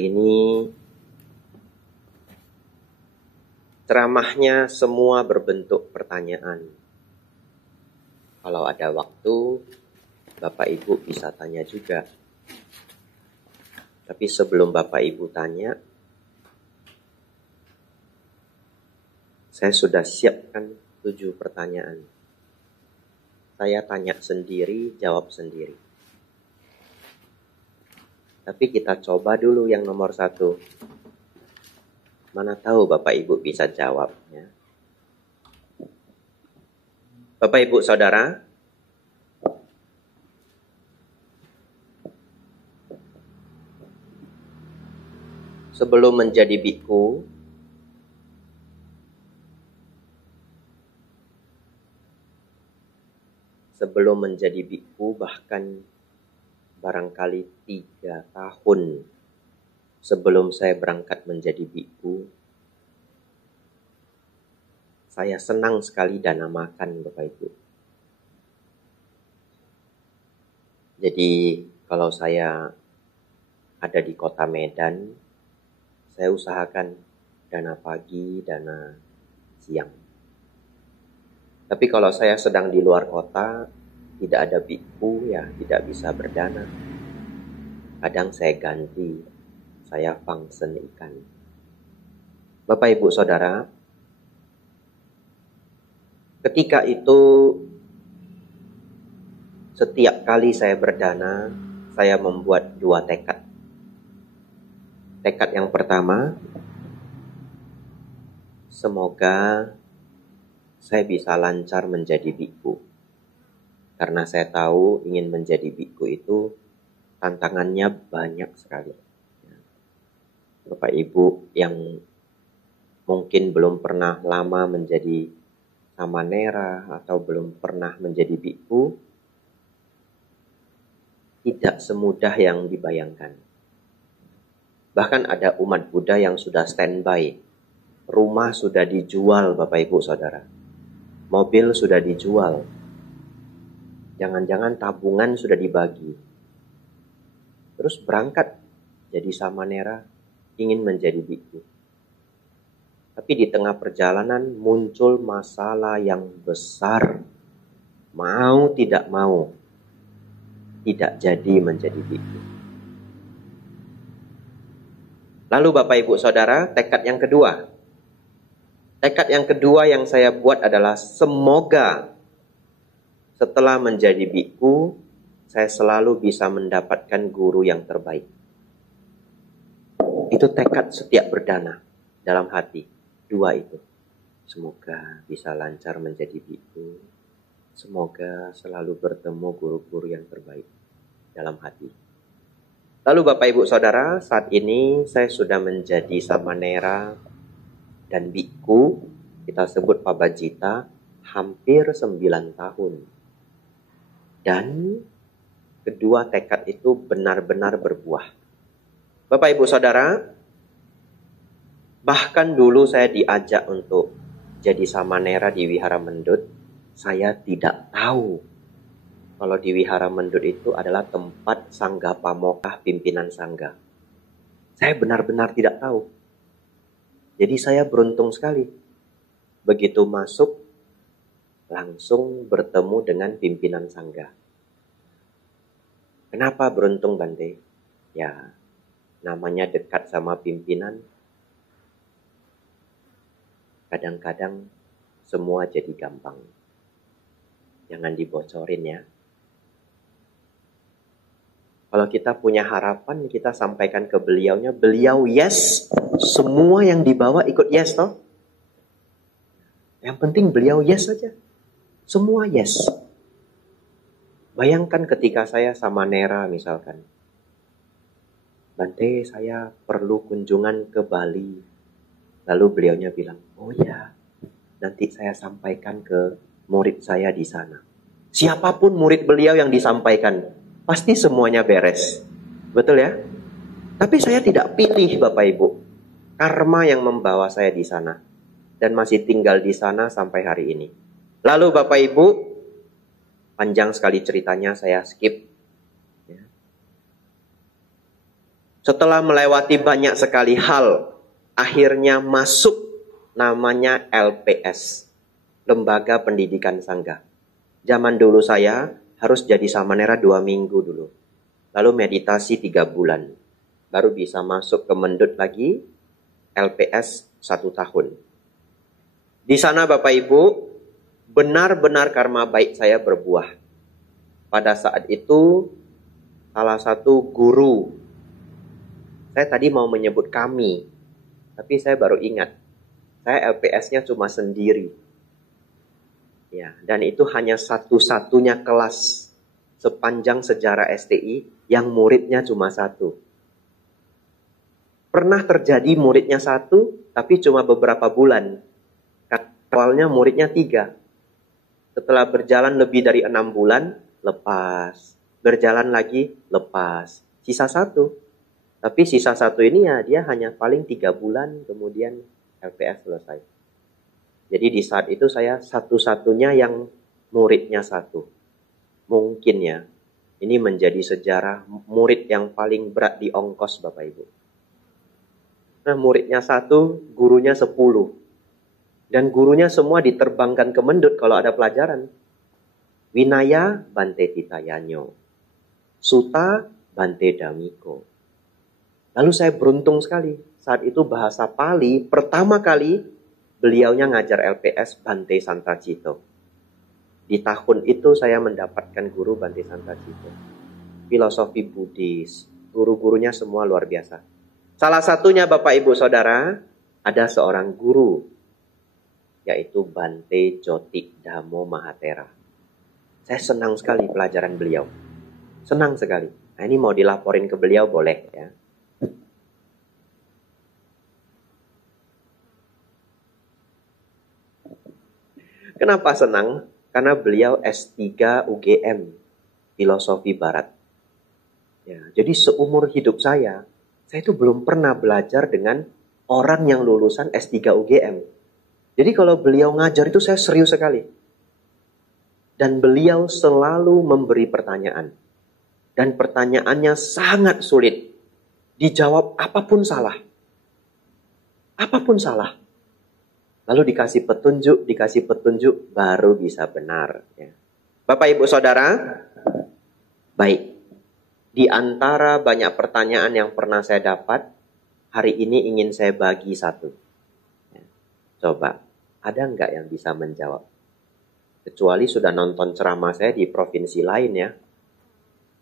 Hari ini ceramahnya semua berbentuk pertanyaan. Kalau ada waktu, Bapak Ibu bisa tanya juga. Tapi sebelum Bapak Ibu tanya, saya sudah siapkan 7 pertanyaan. Saya tanya sendiri, jawab sendiri. Tapi kita coba dulu yang nomor 1. Mana tahu Bapak Ibu bisa jawab. Ya. Bapak Ibu Saudara, sebelum menjadi biku, bahkan barangkali 3 tahun sebelum saya berangkat menjadi biku, saya senang sekali dana makan, Bapak Ibu. Jadi kalau saya ada di kota Medan, saya usahakan dana pagi, dana siang. Tapi kalau saya sedang di luar kota, tidak ada biku, ya tidak bisa berdana. Kadang saya ganti, saya fungsen ikan. Bapak Ibu Saudara, ketika itu setiap kali saya berdana, saya membuat 2 tekad. Tekad yang pertama, semoga saya bisa lancar menjadi biku. Karena saya tahu ingin menjadi biku itu tantangannya banyak sekali. Bapak Ibu yang mungkin belum pernah lama menjadi samanera atau belum pernah menjadi biku, tidak semudah yang dibayangkan. Bahkan ada umat Buddha yang sudah standby. Rumah sudah dijual, Bapak Ibu Saudara. Mobil sudah dijual. Jangan-jangan tabungan sudah dibagi. Terus berangkat jadi samanera, ingin menjadi biku. Tapi di tengah perjalanan muncul masalah yang besar. Mau tidak mau, tidak jadi menjadi biku. Lalu Bapak Ibu Saudara, tekad yang kedua. Tekad yang kedua yang saya buat adalah semoga setelah menjadi biku, saya selalu bisa mendapatkan guru yang terbaik. Itu tekad setiap berdana dalam hati. 2 itu. Semoga bisa lancar menjadi biku. Semoga selalu bertemu guru-guru yang terbaik dalam hati. Lalu Bapak Ibu Saudara, saat ini saya sudah menjadi samanera dan biku, kita sebut Pabajita, hampir 9 tahun. Dan kedua tekad itu benar-benar berbuah. Bapak Ibu Saudara, bahkan dulu saya diajak untuk jadi samanera di Wihara Mendut. Saya tidak tahu kalau di Wihara Mendut itu adalah tempat Sangga Pamokah pimpinan Sangga. Saya benar-benar tidak tahu. Jadi saya beruntung sekali. Begitu masuk, langsung bertemu dengan pimpinan Sangga. Kenapa beruntung, Bante? Ya, namanya dekat sama pimpinan. Kadang-kadang semua jadi gampang. Jangan dibocorin ya. Kalau kita punya harapan, kita sampaikan ke beliaunya. Beliau yes, semua yang dibawa ikut yes toh. Yang penting beliau yes saja. Semua yes. Bayangkan ketika saya samanera misalkan. Bante, saya perlu kunjungan ke Bali. Lalu beliaunya bilang, oh ya, nanti saya sampaikan ke murid saya di sana. Siapapun murid beliau yang disampaikan, pasti semuanya beres. Betul ya? Tapi saya tidak pilih Bapak Ibu. Karma yang membawa saya di sana. Dan masih tinggal di sana sampai hari ini. Lalu Bapak Ibu, panjang sekali ceritanya, saya skip. Ya. Setelah melewati banyak sekali hal, akhirnya masuk namanya LPS, Lembaga Pendidikan Sangga. Zaman dulu saya harus jadi samanera 2 minggu dulu. Lalu meditasi 3 bulan. Baru bisa masuk ke Mendut lagi, LPS 1 tahun. Di sana Bapak Ibu, benar-benar karma baik saya berbuah. Pada saat itu, salah satu guru, saya tadi mau menyebut kami, tapi saya baru ingat, saya LPS-nya cuma sendiri. Ya, dan itu hanya satu-satunya kelas sepanjang sejarah STI yang muridnya cuma 1. Pernah terjadi muridnya 1, tapi cuma beberapa bulan. Awalnya muridnya 3. Setelah berjalan lebih dari 6 bulan, lepas. Berjalan lagi, lepas. Sisa 1. Tapi sisa 1 ini ya dia hanya paling 3 bulan, kemudian LPS selesai. Jadi di saat itu saya satu-satunya yang muridnya 1. Mungkin ya, ini menjadi sejarah murid yang paling berat di ongkos Bapak Ibu. Nah muridnya 1, gurunya 10. Dan gurunya semua diterbangkan ke Mendut kalau ada pelajaran. Winaya Bante Titayanyo, Suta Bante Damiko. Lalu saya beruntung sekali. Saat itu bahasa Pali, pertama kali beliaunya ngajar LPS Bante Santacito. Di tahun itu saya mendapatkan guru Bante Santacito. Filosofi Buddhis, guru-gurunya semua luar biasa. Salah satunya Bapak Ibu Saudara, ada seorang guru, yaitu Bante Joti Dhammo Mahatera. Saya senang sekali pelajaran beliau. Senang sekali. Nah ini mau dilaporin ke beliau boleh ya. Kenapa senang? Karena beliau S3 UGM, Filosofi Barat. Ya, jadi seumur hidup saya itu belum pernah belajar dengan orang yang lulusan S3 UGM. Jadi kalau beliau ngajar itu saya serius sekali. Dan beliau selalu memberi pertanyaan. Dan pertanyaannya sangat sulit. Dijawab apapun salah. Apapun salah. Lalu dikasih petunjuk, baru bisa benar. Ya. Bapak Ibu Saudara, baik. Di antara banyak pertanyaan yang pernah saya dapat, hari ini ingin saya bagi 1. Ya. Coba, ada nggak yang bisa menjawab? Kecuali sudah nonton ceramah saya di provinsi lain ya.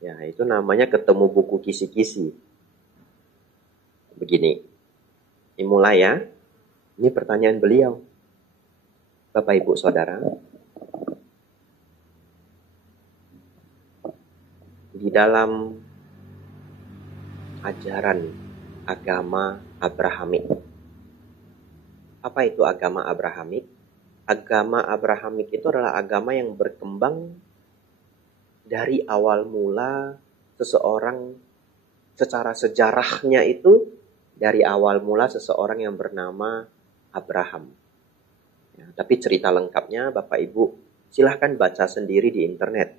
Ya, itu namanya ketemu buku kisi-kisi. Begini, ini mulai ya. Ini pertanyaan beliau. Bapak Ibu Saudara, di dalam ajaran agama Abrahamik. Apa itu agama Abrahamik? Agama Abrahamik itu adalah agama yang berkembang dari awal mula seseorang, secara sejarahnya itu dari awal mula seseorang yang bernama Abraham. Ya, tapi cerita lengkapnya Bapak Ibu silahkan baca sendiri di internet.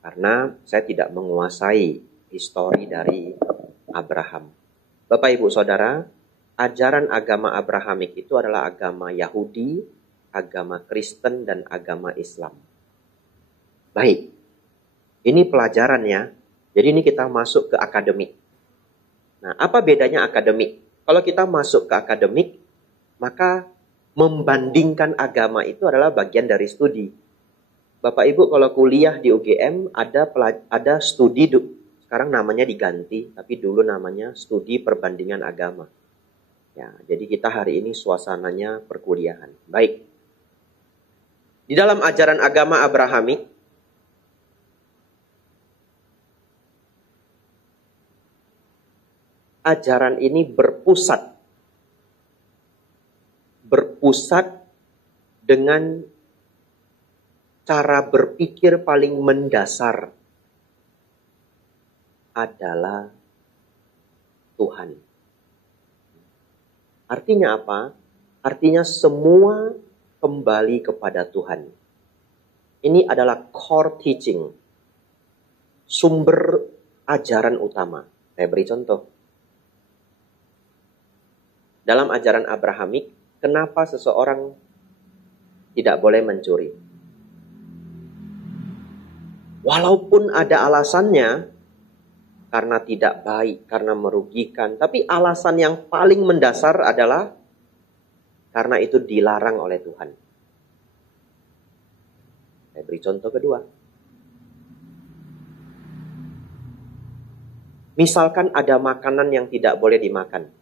Karena saya tidak menguasai histori dari Abraham. Bapak Ibu Saudara, ajaran agama Abrahamik itu adalah agama Yahudi, agama Kristen, dan agama Islam. Baik, ini pelajarannya. Jadi ini kita masuk ke akademik. Nah, apa bedanya akademik? Kalau kita masuk ke akademik, maka membandingkan agama itu adalah bagian dari studi. Bapak Ibu kalau kuliah di UGM ada studi, sekarang namanya diganti, tapi dulu namanya studi perbandingan agama. Ya, jadi kita hari ini suasananya perkuliahan. Baik. Di dalam ajaran agama Abrahamik, ajaran ini berpusat dengan cara berpikir paling mendasar adalah Tuhan. Artinya apa? Artinya semua kembali kepada Tuhan. Ini adalah core teaching, sumber ajaran utama. Saya beri contoh. dalam ajaran Abrahamik, kenapa seseorang tidak boleh mencuri? Walaupun ada alasannya, karena tidak baik, karena merugikan, tapi alasan yang paling mendasar adalah karena itu dilarang oleh Tuhan. Saya beri contoh kedua. Misalkan ada makanan yang tidak boleh dimakan.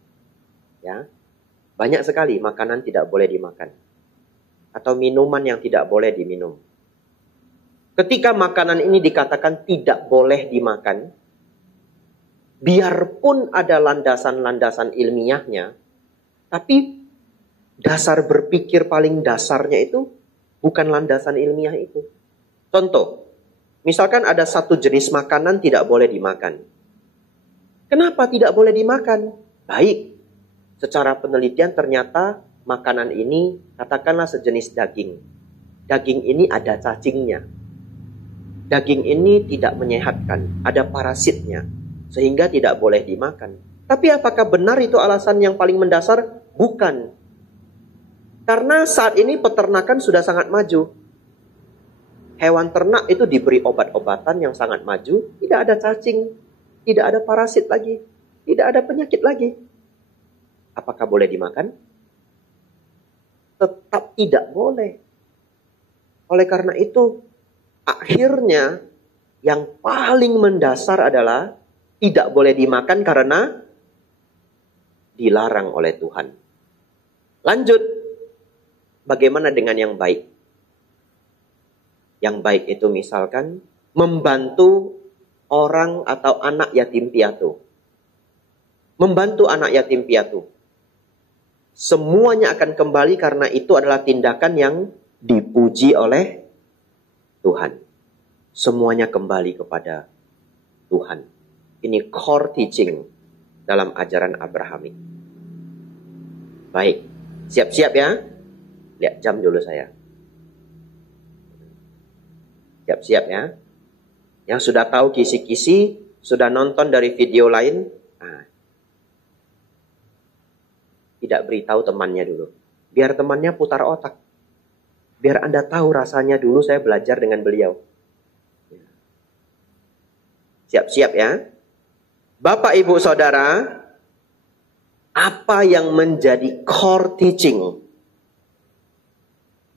Ya. Banyak sekali makanan tidak boleh dimakan. Atau minuman yang tidak boleh diminum. Ketika makanan ini dikatakan tidak boleh dimakan, biarpun ada landasan-landasan ilmiahnya, tapi dasar berpikir paling dasarnya itu bukan landasan ilmiah itu. Contoh, misalkan ada satu jenis makanan tidak boleh dimakan. Kenapa tidak boleh dimakan? Baik, secara penelitian ternyata makanan ini katakanlah sejenis daging. Daging ini ada cacingnya. Daging ini tidak menyehatkan, ada parasitnya, sehingga tidak boleh dimakan. Tapi apakah benar itu alasan yang paling mendasar? Bukan. Karena saat ini peternakan sudah sangat maju. Hewan ternak itu diberi obat-obatan yang sangat maju, tidak ada cacing, tidak ada parasit lagi, tidak ada penyakit lagi. Apakah boleh dimakan? Tetap tidak boleh. Oleh karena itu, akhirnya yang paling mendasar adalah tidak boleh dimakan karena dilarang oleh Tuhan. Lanjut, bagaimana dengan yang baik? Yang baik itu misalkan membantu orang atau anak yatim piatu. Membantu anak yatim piatu. Semuanya akan kembali karena itu adalah tindakan yang dipuji oleh Tuhan. Semuanya kembali kepada Tuhan. Ini core teaching dalam ajaran Abrahamik. Baik, siap-siap ya. Lihat jam dulu saya. Siap-siap ya. Yang sudah tahu kisi-kisi, sudah nonton dari video lain, tidak beritahu temannya dulu. Biar temannya putar otak. Biar Anda tahu rasanya dulu saya belajar dengan beliau. Siap-siap ya. Bapak, Ibu, Saudara, apa yang menjadi core teaching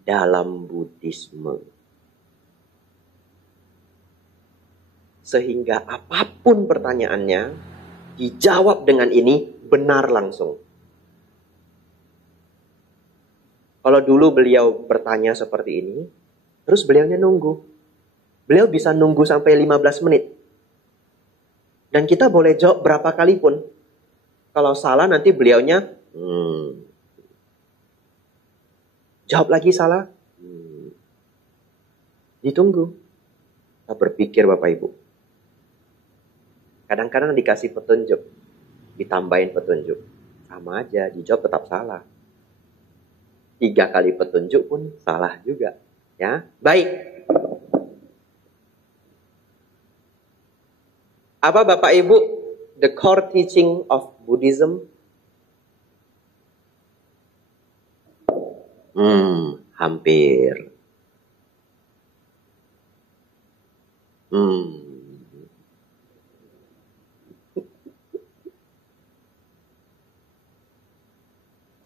dalam Buddhisme? Sehingga apapun pertanyaannya, dijawab dengan ini benar langsung. Kalau dulu beliau bertanya seperti ini, terus beliaunya nunggu. Beliau bisa nunggu sampai 15 menit. Dan kita boleh jawab berapa kali pun. Kalau salah nanti beliaunya, jawab lagi salah. Ditunggu. Kita berpikir Bapak Ibu. Kadang-kadang dikasih petunjuk, ditambahin petunjuk. Sama aja, dijawab tetap salah. 3 kali petunjuk pun salah juga. Ya, baik. Apa Bapak Ibu the core teaching of Buddhism? Hampir.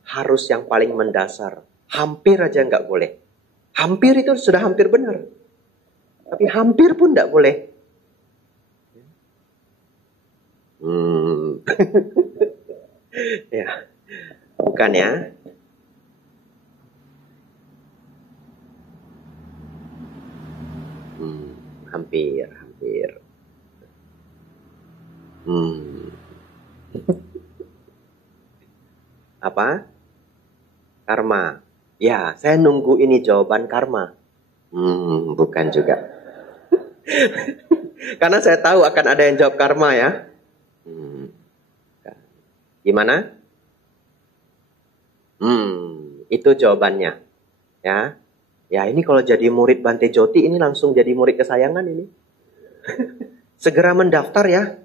Harus yang paling mendasar. Hampir aja nggak boleh. Hampir itu sudah hampir benar. Tapi hampir pun nggak boleh. Ya, bukan ya. Hampir. Apa? Karma. Ya, saya nunggu ini jawaban karma. Bukan juga. Karena saya tahu akan ada yang jawab karma ya. Gimana? Itu jawabannya. Ya. Ya, ini kalau jadi murid Bante Joti ini langsung jadi murid kesayangan ini. Segera mendaftar ya.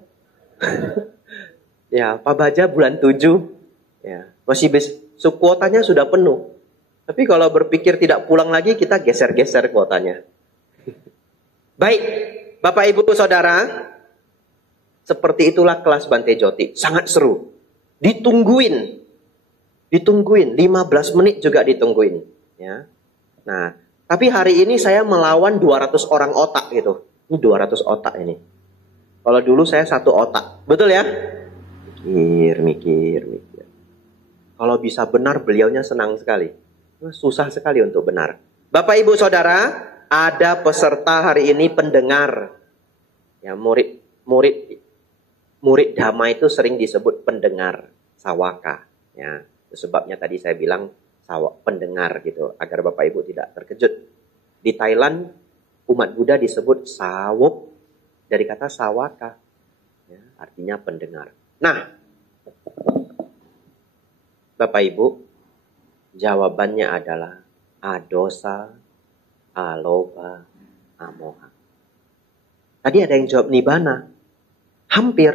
Ya, Pak Baja bulan 7. Ya, masih kuotanya sudah penuh. Tapi kalau berpikir tidak pulang lagi, kita geser-geser kuotanya. Baik, Bapak Ibu Saudara, seperti itulah kelas Bante Joti. Sangat seru. Ditungguin. 15 menit juga ditungguin. Ya. Nah, tapi hari ini saya melawan 200 orang otak gitu. Ini 200 otak ini. Kalau dulu saya satu otak. Betul ya? Mikir. Kalau bisa benar, beliaunya senang sekali. Susah sekali untuk benar. Bapak Ibu Saudara, ada peserta hari ini pendengar. Ya, murid Dhamma itu sering disebut pendengar, sawaka. Ya, sebabnya tadi saya bilang pendengar gitu, agar Bapak Ibu tidak terkejut. Di Thailand, umat Buddha disebut sawuk dari kata sawaka. Ya, artinya pendengar. Nah, Bapak Ibu, jawabannya adalah adosa, aloba, amoha. Tadi ada yang jawab nibbana. Hampir.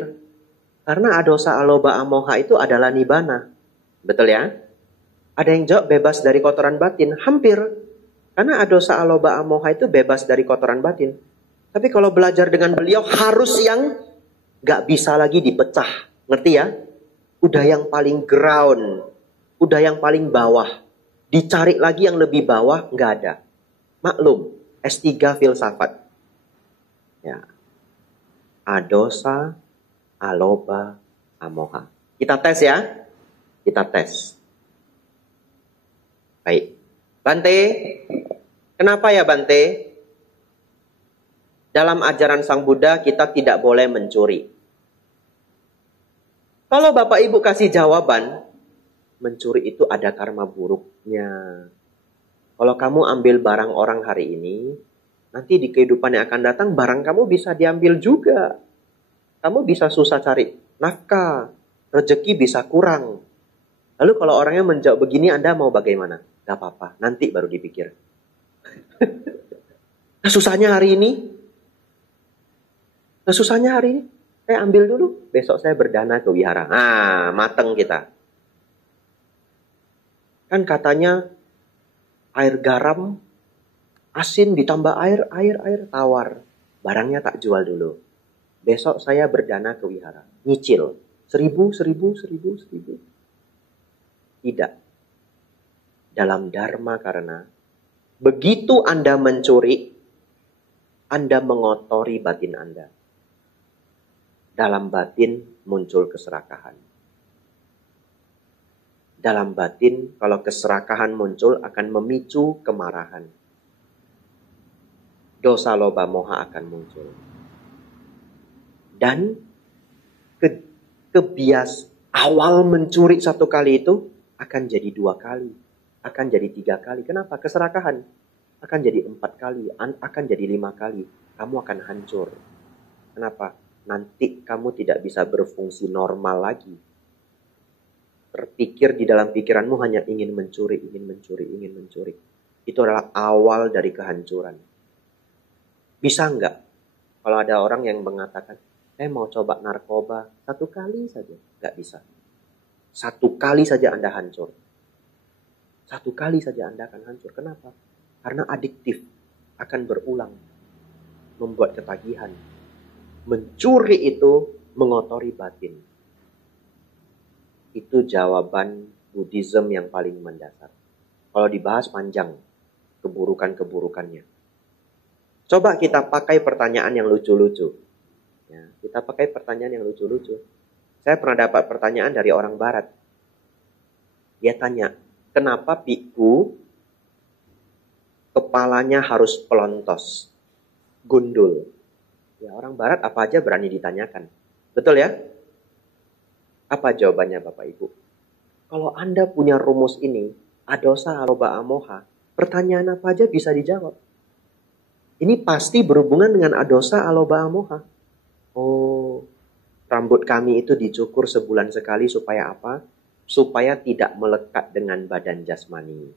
Karena adosa, aloba, amoha itu adalah nibbana. Betul ya? Ada yang jawab bebas dari kotoran batin. Hampir. Karena adosa, aloba, amoha itu bebas dari kotoran batin. Tapi kalau belajar dengan beliau harus yang gak bisa lagi dipecah. Ngerti ya? Udah yang paling ground. Udah yang paling bawah. Dicari lagi yang lebih bawah, nggak ada. Maklum, S3 filsafat. Ya. Adosa, aloba, amoha. Kita tes ya. Kita tes. Baik. Bante, kenapa ya Bante? Dalam ajaran Sang Buddha kita tidak boleh mencuri. Kalau Bapak Ibu kasih jawaban, mencuri itu ada karma buruknya. Kalau kamu ambil barang orang hari ini, nanti di kehidupan yang akan datang, barang kamu bisa diambil juga. Kamu bisa susah cari nafkah, rezeki bisa kurang. Lalu kalau orangnya menjawab begini, Anda mau bagaimana? Gak apa-apa, nanti baru dipikir. Nah, susahnya hari ini. Saya ambil dulu, besok saya berdana ke wihara. Nah, mateng kita. Kan katanya air garam, asin ditambah air tawar. Barangnya tak jual dulu. Besok saya berdana ke wihara. Nyicil. 1000. Tidak. Dalam dharma karena begitu Anda mencuri, Anda mengotori batin Anda. Dalam batin muncul keserakahan. Dalam batin, kalau keserakahan muncul akan memicu kemarahan. Dosa, loba, moha akan muncul. Dan awal mencuri 1 kali itu akan jadi 2 kali. Akan jadi 3 kali. Kenapa? Keserakahan. Akan jadi 4 kali. Akan jadi 5 kali. Kamu akan hancur. Kenapa? Nanti kamu tidak bisa berfungsi normal lagi. Berpikir di dalam pikiranmu hanya ingin mencuri. Itu adalah awal dari kehancuran. Bisa enggak? Kalau ada orang yang mengatakan, saya mau coba narkoba 1 kali saja. Enggak bisa. 1 kali saja Anda hancur. 1 kali saja Anda akan hancur. Kenapa? Karena adiktif. Akan berulang. Membuat ketagihan. Mencuri itu mengotori batin. Itu jawaban Buddhism yang paling mendasar. Kalau dibahas panjang keburukan-keburukannya. Coba kita pakai pertanyaan yang lucu-lucu. Ya, kita pakai pertanyaan yang lucu-lucu. Saya pernah dapat pertanyaan dari orang barat. Dia tanya, kenapa biku kepalanya harus pelontos, gundul? Ya, orang barat apa aja berani ditanyakan. Betul ya? Apa jawabannya Bapak Ibu? Kalau Anda punya rumus ini, adosa, aloba, amoha, pertanyaan apa aja bisa dijawab. Ini pasti berhubungan dengan adosa, aloba, amoha. Oh, rambut kami itu dicukur sebulan sekali supaya apa? Supaya tidak melekat dengan badan jasmani.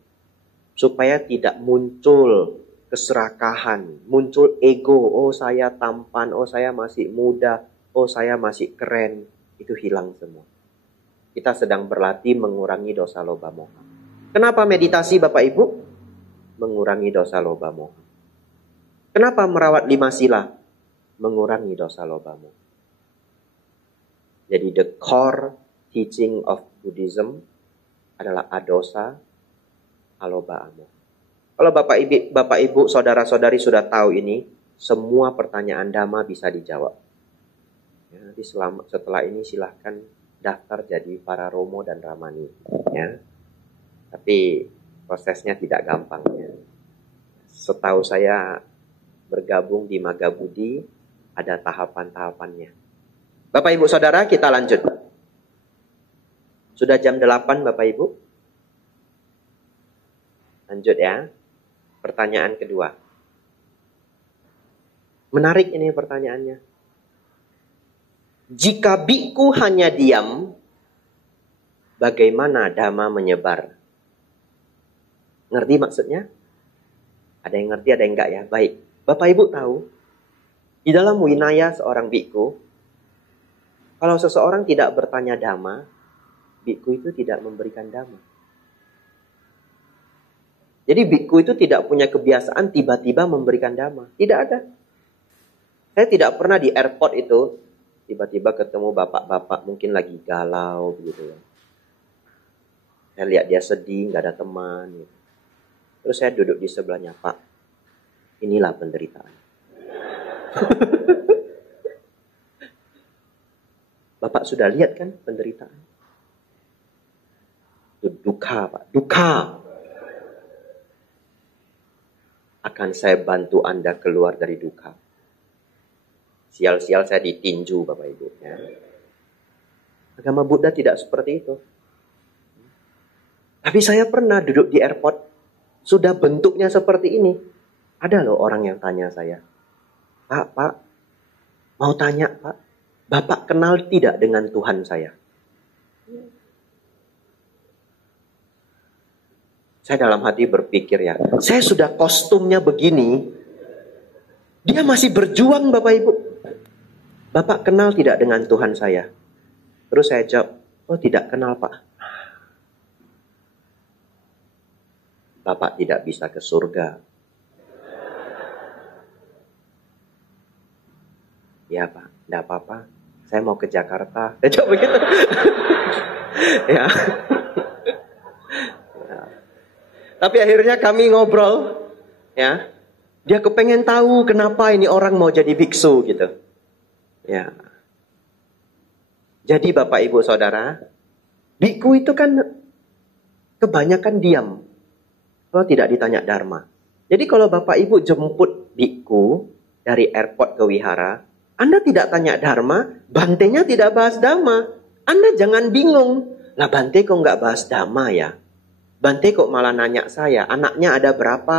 Supaya tidak muncul keserakahan, muncul ego. Oh, saya tampan, oh saya masih muda, oh saya masih keren. Itu hilang semua. Kita sedang berlatih mengurangi dosa loba moha. Kenapa meditasi Bapak Ibu? Mengurangi dosa loba moha. Kenapa merawat 5 sila? Mengurangi dosa loba moha. Jadi the core teaching of Buddhism adalah adosa, aloba amo. Kalau Bapak Ibu, saudara-saudari sudah tahu ini, semua pertanyaan Dhamma bisa dijawab. Ya, nanti setelah ini silahkan daftar jadi para Romo dan Ramani. Ya. Tapi prosesnya tidak gampang. Ya. Setahu saya bergabung di Magabudi ada tahapan-tahapannya. Bapak Ibu Saudara, kita lanjut. Sudah jam 8 Bapak Ibu. Lanjut ya. Pertanyaan kedua. Menarik ini pertanyaannya. Jika biku hanya diam, bagaimana Dhamma menyebar? Ngerti maksudnya? Ada yang ngerti, ada yang enggak ya? Baik. Bapak Ibu tahu, di dalam winaya seorang biku, kalau seseorang tidak bertanya Dhamma, biku itu tidak memberikan Dhamma. Jadi biku itu tidak punya kebiasaan tiba-tiba memberikan Dhamma. Tidak ada. Saya tidak pernah di airport itu, tiba-tiba ketemu bapak-bapak mungkin lagi galau gitu ya. Saya lihat dia sedih, nggak ada teman. Gitu. Terus saya duduk di sebelahnya, Pak, inilah penderitaan. Bapak sudah lihat kan penderitaan? Itu duka, Pak. Duka. Akan saya bantu Anda keluar dari duka. Sial-sial saya ditinju, Bapak Ibu. Ya. Agama Buddha tidak seperti itu. Tapi saya pernah duduk di airport. Sudah bentuknya seperti ini. Ada loh orang yang tanya saya. Pak, mau tanya, Pak. Bapak kenal tidak dengan Tuhan saya? Saya dalam hati berpikir ya, saya sudah kostumnya begini, dia masih berjuang Bapak Ibu. Bapak kenal tidak dengan Tuhan saya? Terus saya jawab, oh tidak kenal Pak. Bapak tidak bisa ke surga. Ya Pak, tidak apa-apa. Saya mau ke Jakarta. Saya jawab begitu. Ya. Tapi akhirnya kami ngobrol, ya. Dia kepengen tahu kenapa ini orang mau jadi biksu gitu. Ya. Jadi Bapak Ibu Saudara, biku itu kan kebanyakan diam. Kalau tidak ditanya dharma. Jadi kalau Bapak Ibu jemput biku dari airport ke wihara, Anda tidak tanya dharma, bantenya tidak bahas dhamma. Anda jangan bingung. Lah bante kok nggak bahas dhamma ya? Bante kok malah nanya saya, anaknya ada berapa?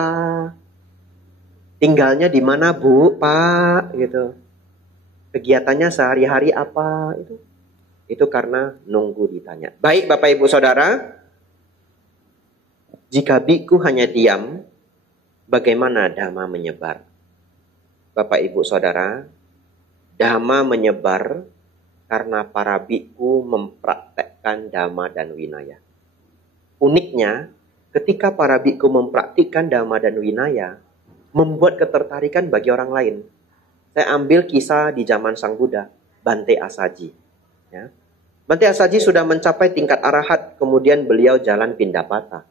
Tinggalnya di mana Bu, Pak? Gitu. Kegiatannya sehari-hari apa? Itu karena nunggu ditanya. Baik Bapak Ibu Saudara, jika biku hanya diam, bagaimana Dhamma menyebar? Bapak Ibu Saudara, Dhamma menyebar karena para biku mempraktekkan Dhamma dan Winaya. Uniknya, ketika para biku mempraktikkan Dhamma dan Winaya, membuat ketertarikan bagi orang lain. Saya ambil kisah di zaman Sang Buddha, Bante Asaji. Ya. Bante Asaji sudah mencapai tingkat arahat, kemudian beliau jalan Pindapata.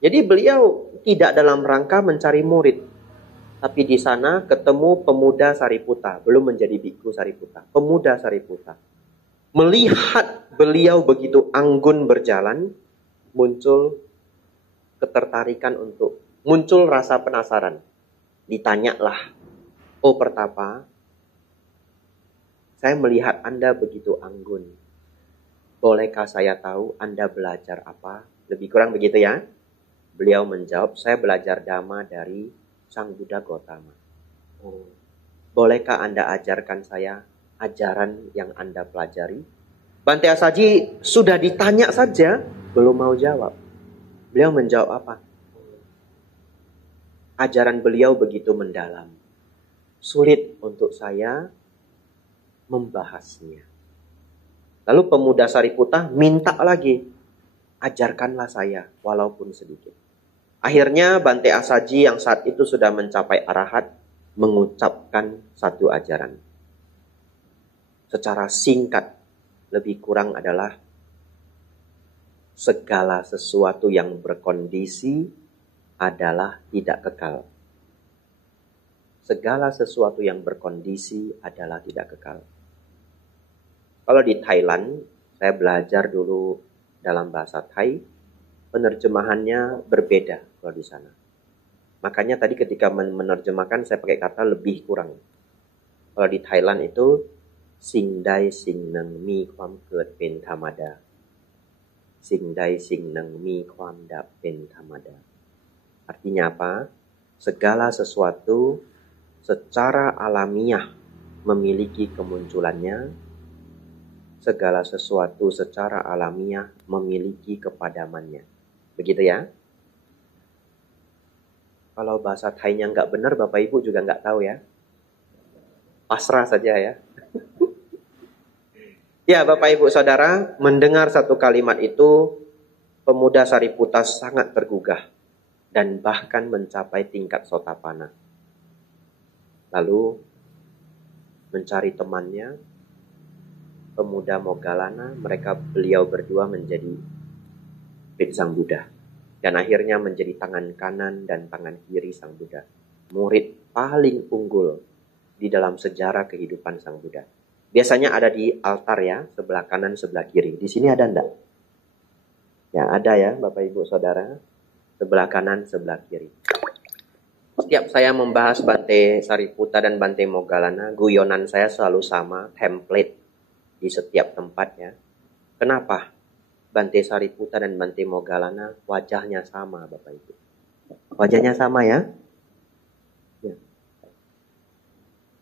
Jadi beliau tidak dalam rangka mencari murid. Tapi di sana ketemu pemuda Sariputta, belum menjadi biku Sariputta. Pemuda Sariputta. Melihat beliau begitu anggun berjalan, muncul ketertarikan muncul rasa penasaran. Ditanyalah, oh Pertapa, saya melihat Anda begitu anggun. Bolehkah saya tahu Anda belajar apa? Lebih kurang begitu ya. Beliau menjawab, saya belajar Dhamma dari Sang Buddha Gautama. Oh, bolehkah Anda ajarkan saya ajaran yang Anda pelajari? Bante Asaji sudah ditanya saja, belum mau jawab. Beliau menjawab apa? Ajaran beliau begitu mendalam. Sulit untuk saya membahasnya. Lalu pemuda Sariputta minta lagi, ajarkanlah saya walaupun sedikit. Akhirnya Bante Asaji yang saat itu sudah mencapai arahat mengucapkan satu ajaran. Secara singkat, lebih kurang adalah segala sesuatu yang berkondisi adalah tidak kekal. Segala sesuatu yang berkondisi adalah tidak kekal. Kalau di Thailand, saya belajar dulu dalam bahasa Thai, penerjemahannya berbeda kalau di sana. Makanya tadi ketika menerjemahkan saya pakai kata lebih kurang. Kalau di Thailand itu, สิ่งใดสิ่งหนึ่งมีความเกิดเป็นธรรมดา สิ่งใดสิ่งหนึ่งมีความดับเป็นธรรมดา. Artinya apa? Segala sesuatu secara alamiah memiliki kemunculannya. Segala sesuatu secara alamiah memiliki kepadamannya. Begitu ya? Kalau bahasa Thainya nggak benar, Bapak Ibu juga nggak tahu ya. Pasrah saja ya. Ya, Bapak Ibu Saudara, mendengar satu kalimat itu, pemuda Sariputta sangat tergugah dan bahkan mencapai tingkat Sotapanna. Lalu mencari temannya, pemuda Moggallana, beliau berdua menjadi murid Sang Buddha. Dan akhirnya menjadi tangan kanan dan tangan kiri Sang Buddha. Murid paling unggul di dalam sejarah kehidupan Sang Buddha. Biasanya ada di altar ya, sebelah kanan, sebelah kiri. Di sini ada enggak? Ya, ada ya Bapak Ibu Saudara. Sebelah kanan, sebelah kiri. Setiap saya membahas Bante Sariputta dan Bante Moggallana, guyonan saya selalu sama, template di setiap tempat ya. Kenapa? Bante Sariputta dan Bante Moggallana wajahnya sama Bapak Ibu. Wajahnya sama ya. Ya.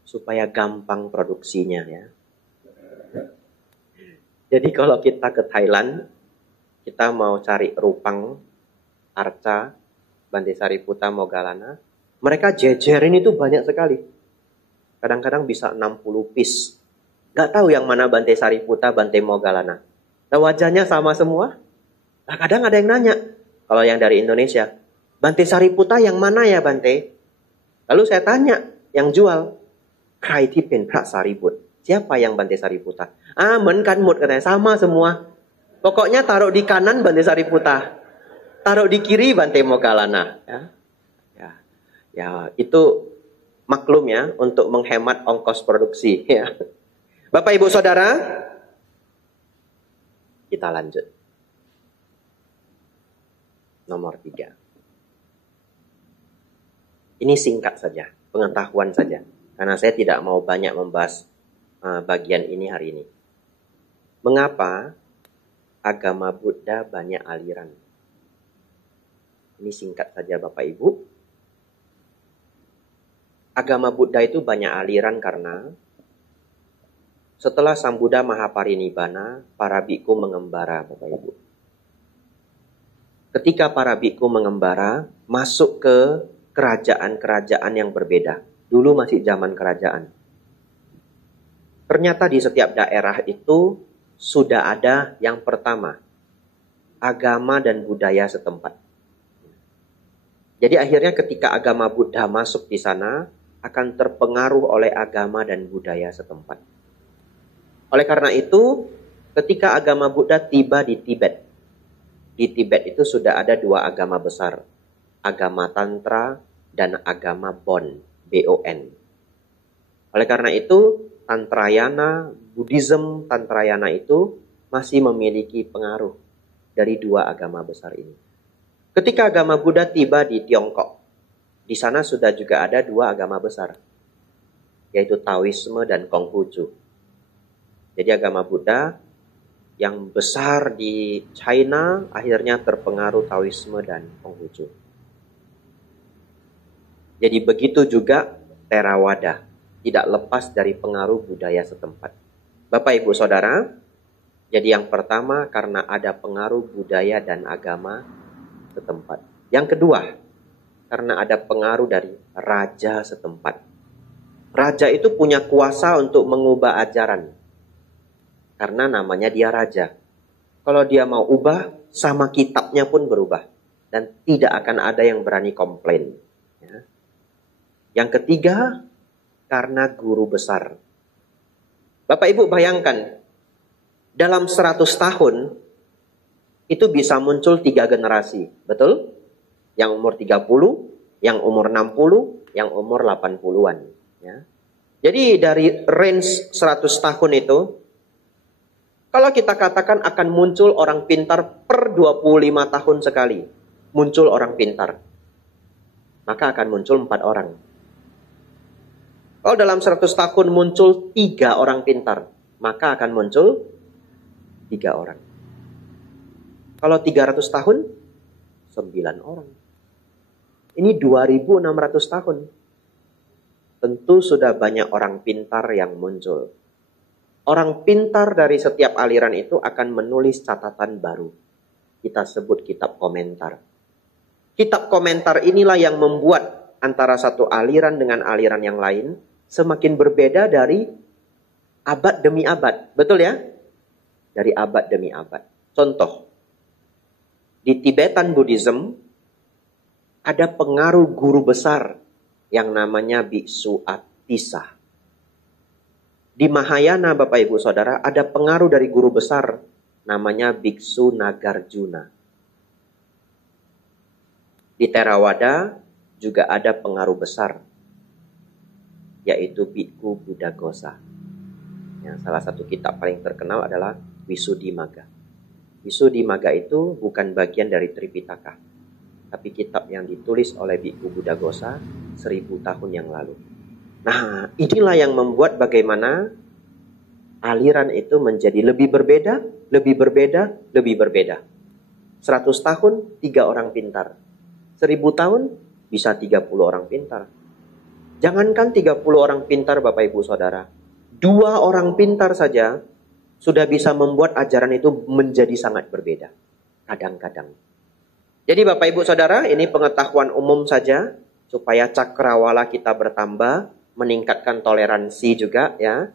Supaya gampang produksinya ya. Jadi kalau kita ke Thailand, kita mau cari Rupang, Arca, Bante Sariputta, Moggallana, mereka jejerin itu banyak sekali. Kadang-kadang bisa 60 piece. Gak tahu yang mana Bante Sariputta, Bante Moggallana. Nah, wajahnya sama semua. Nah, kadang ada yang nanya, kalau yang dari Indonesia, Bante Sariputta yang mana ya Bante? Lalu saya tanya, yang jual, Krai ti pen Phra Sariputta. Siapa yang Bante Sariputta? Menkan mut katanya, sama semua. Pokoknya taruh di kanan Bante Sariputta, taruh di kiri Bante Moggallana. Ya, itu maklum ya untuk menghemat ongkos produksi. Ya. Bapak Ibu Saudara, kita lanjut. Nomor 3. Ini singkat saja, pengetahuan saja. Karena saya tidak mau banyak membahas bagian ini hari ini. Mengapa agama Buddha banyak aliran? Ini singkat saja Bapak Ibu. Agama Buddha itu banyak aliran karena setelah Sang Buddha Mahaparinibbana, para bhikkhu mengembara Bapak Ibu. Ketika para bhikkhu mengembara, masuk ke kerajaan-kerajaan yang berbeda. Dulu masih zaman kerajaan. Ternyata di setiap daerah itu sudah ada yang pertama, agama dan budaya setempat. Jadi akhirnya ketika agama Buddha masuk di sana, akan terpengaruh oleh agama dan budaya setempat. Oleh karena itu, ketika agama Buddha tiba di Tibet itu sudah ada 2 agama besar, agama Tantra dan agama Bon, BON. Oleh karena itu, Tantrayana, Buddhism Tantrayana itu masih memiliki pengaruh dari 2 agama besar ini. Ketika agama Buddha tiba di Tiongkok, di sana sudah juga ada 2 agama besar, yaitu Taoisme dan Konghucu. Jadi agama Buddha yang besar di China akhirnya terpengaruh Taoisme dan Konghucu. Jadi begitu juga Theravada, tidak lepas dari pengaruh budaya setempat. Bapak Ibu Saudara, jadi yang pertama karena ada pengaruh budaya dan agama setempat. Yang kedua, karena ada pengaruh dari raja setempat. Raja itu punya kuasa untuk mengubah ajaran. Karena namanya dia raja. Kalau dia mau ubah, sama kitabnya pun berubah. Dan tidak akan ada yang berani komplain. Ya. Yang ketiga, karena guru besar. Bapak Ibu bayangkan, dalam 100 tahun, itu bisa muncul 3 generasi. Betul? Yang umur 30, yang umur 60, yang umur 80-an. Ya. Jadi dari range 100 tahun itu, kalau kita katakan akan muncul orang pintar per 25 tahun sekali. Muncul orang pintar. Maka akan muncul 4 orang. Kalau dalam 100 tahun muncul 3 orang pintar. Maka akan muncul 3 orang. Kalau 300 tahun, 9 orang. Ini 2600 tahun. Tentu sudah banyak orang pintar yang muncul. Orang pintar dari setiap aliran itu akan menulis catatan baru. Kita sebut kitab komentar. Kitab komentar inilah yang membuat antara satu aliran dengan aliran yang lain semakin berbeda dari abad demi abad. Betul ya? Dari abad demi abad. Contoh, di Tibetan Buddhism ada pengaruh guru besar yang namanya Biksu Atisa. Di Mahayana, Bapak Ibu Saudara, ada pengaruh dari guru besar namanya Biksu Nagarjuna. Di Theravada juga ada pengaruh besar, yaitu Bhikkhu Buddhaghosa. Ya, salah satu kitab paling terkenal adalah Visuddhimagga. Visuddhimagga itu bukan bagian dari Tripitaka, tapi kitab yang ditulis oleh Bhikkhu Buddhaghosa 1000 tahun yang lalu. Nah, inilah yang membuat bagaimana aliran itu menjadi lebih berbeda, lebih berbeda, lebih berbeda. 100 tahun, 3 orang pintar. 1000 tahun, bisa 30 orang pintar. Jangankan 30 orang pintar, Bapak Ibu Saudara. 2 orang pintar saja sudah bisa membuat ajaran itu menjadi sangat berbeda. Kadang-kadang. Jadi Bapak Ibu Saudara, ini pengetahuan umum saja. Supaya cakrawala kita bertambah, meningkatkan toleransi juga ya.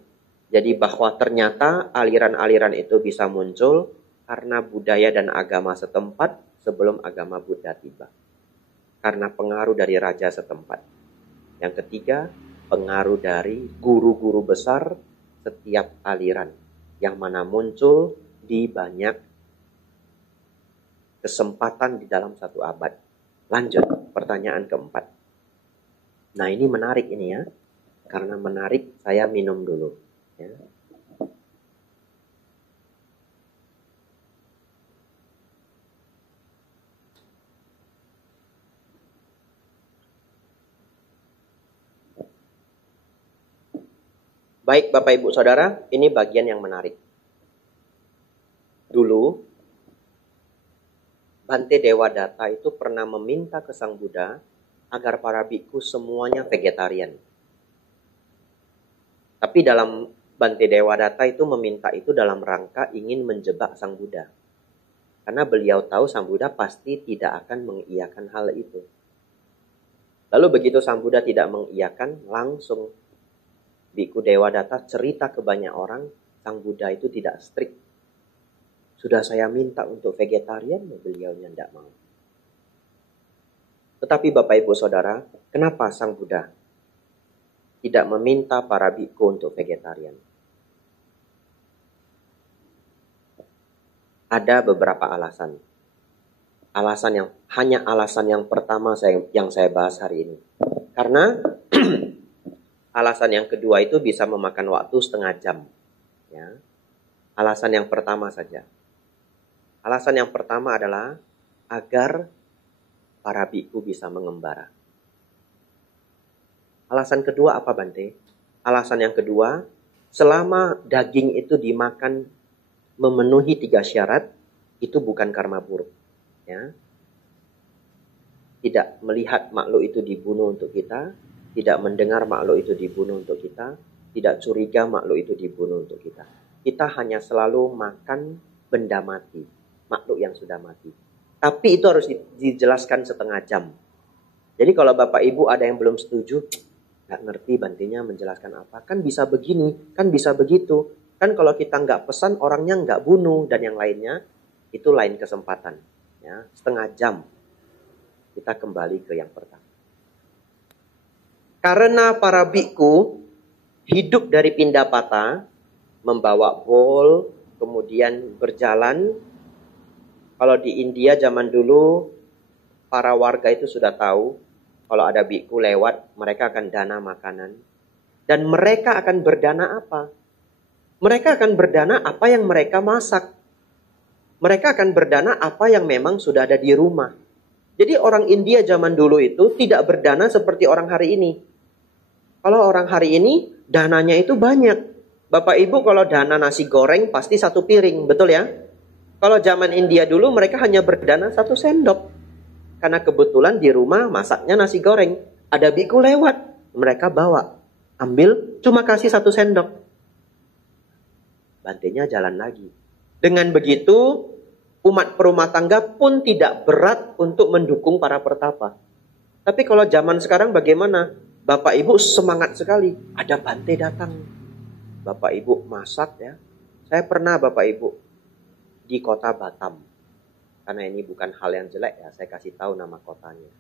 Jadi bahwa ternyata aliran-aliran itu bisa muncul karena budaya dan agama setempat sebelum agama Buddha tiba. Karena pengaruh dari raja setempat. Yang ketiga, pengaruh dari guru-guru besar setiap aliran. Yang mana muncul di banyak kesempatan di dalam satu abad. Lanjut, pertanyaan keempat. Nah ini menarik ini ya. Karena menarik, saya minum dulu. Ya. Baik Bapak Ibu Saudara, ini bagian yang menarik. Dulu, Bante Dewadatta itu pernah meminta ke Sang Buddha agar para bhikkhu semuanya vegetarian. Tapi dalam Bante Dewadatta itu meminta itu dalam rangka ingin menjebak Sang Buddha. Karena beliau tahu Sang Buddha pasti tidak akan mengiyakan hal itu. Lalu begitu Sang Buddha tidak mengiyakan, langsung Bhikkhu Dewadatta cerita ke banyak orang, Sang Buddha itu tidak strict. Sudah saya minta untuk vegetarian, beliaunya tidak mau. Tetapi Bapak Ibu Saudara, kenapa Sang Buddha tidak meminta para bhikkhu untuk vegetarian? Ada beberapa alasan. Alasan yang pertama yang saya bahas hari ini. Karena alasan yang kedua itu bisa memakan waktu setengah jam. Ya. Alasan yang pertama saja. Alasan yang pertama adalah agar para bhikkhu bisa mengembara. Alasan kedua apa Bante? Alasan yang kedua, selama daging itu dimakan memenuhi 3 syarat, itu bukan karma buruk. Ya. Tidak melihat makhluk itu dibunuh untuk kita, tidak mendengar makhluk itu dibunuh untuk kita, tidak curiga makhluk itu dibunuh untuk kita. Kita hanya selalu makan benda mati, makhluk yang sudah mati. Tapi itu harus dijelaskan setengah jam. Jadi kalau Bapak Ibu ada yang belum setuju, nggak ngerti Bantenya menjelaskan apa, kan bisa begini, kan bisa begitu. Kan kalau kita nggak pesan, orangnya nggak bunuh dan yang lainnya, itu lain kesempatan. Ya, setengah jam kita kembali ke yang pertama. Karena para biku hidup dari Pindapata, membawa bol, kemudian berjalan. Kalau di India zaman dulu, para warga itu sudah tahu, kalau ada biku lewat, mereka akan dana makanan. Dan mereka akan berdana apa? Mereka akan berdana apa yang mereka masak. Mereka akan berdana apa yang memang sudah ada di rumah. Jadi orang India zaman dulu itu tidak berdana seperti orang hari ini. Kalau orang hari ini, dananya itu banyak. Bapak Ibu kalau dana nasi goreng pasti satu piring, betul ya? Kalau zaman India dulu mereka hanya berdana 1 sendok. Karena kebetulan di rumah masaknya nasi goreng. Ada biku lewat, mereka bawa. Ambil, cuma kasih 1 sendok. Bantainya jalan lagi. Dengan begitu, umat perumah tangga pun tidak berat untuk mendukung para pertapa. Tapi kalau zaman sekarang bagaimana? Bapak Ibu semangat sekali. Ada Bante datang. Bapak Ibu masak ya. Saya pernah Bapak Ibu di kota Batam. Karena ini bukan hal yang jelek ya. Saya kasih tahu nama kotanya.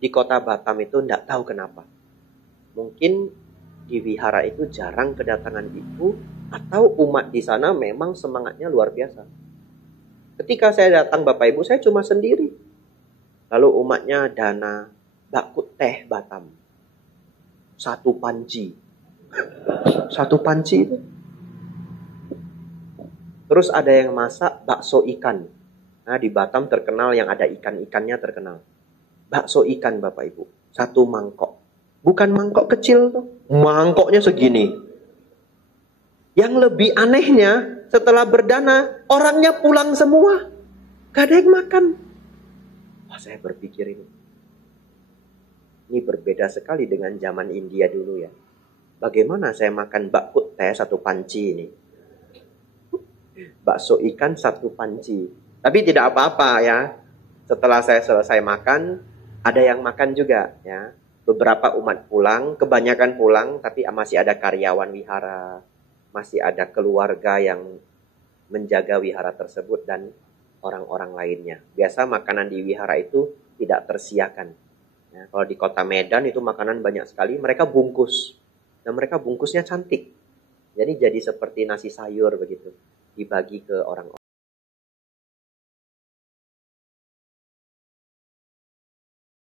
Di kota Batam itu tidak tahu kenapa. Mungkin di wihara itu jarang kedatangan ibu. Atau umat di sana memang semangatnya luar biasa. Ketika saya datang Bapak Ibu, saya cuma sendiri. Lalu umatnya dana bakut teh Batam. 1 panci. 1 panci itu. Terus ada yang masak bakso ikan. Nah di Batam terkenal yang ada ikan-ikannya terkenal. Bakso ikan Bapak Ibu. 1 mangkok. Bukan mangkok kecil tuh. Mangkoknya segini. Yang lebih anehnya, setelah berdana, orangnya pulang semua. Gak ada yang makan. Wah, saya berpikir ini berbeda sekali dengan zaman India dulu ya. Bagaimana saya makan bakut teh 1 panci ini. Bakso ikan 1 panci. Tapi tidak apa-apa ya. Setelah saya selesai makan, ada yang makan juga ya. Beberapa umat pulang, kebanyakan pulang, tapi masih ada karyawan wihara. Masih ada keluarga yang menjaga wihara tersebut dan orang-orang lainnya. Biasa makanan di wihara itu tidak tersiakan. Ya, kalau di kota Medan itu makanan banyak sekali, mereka bungkus. Dan mereka bungkusnya cantik. Jadi seperti nasi sayur begitu. Dibagi ke orang-orang.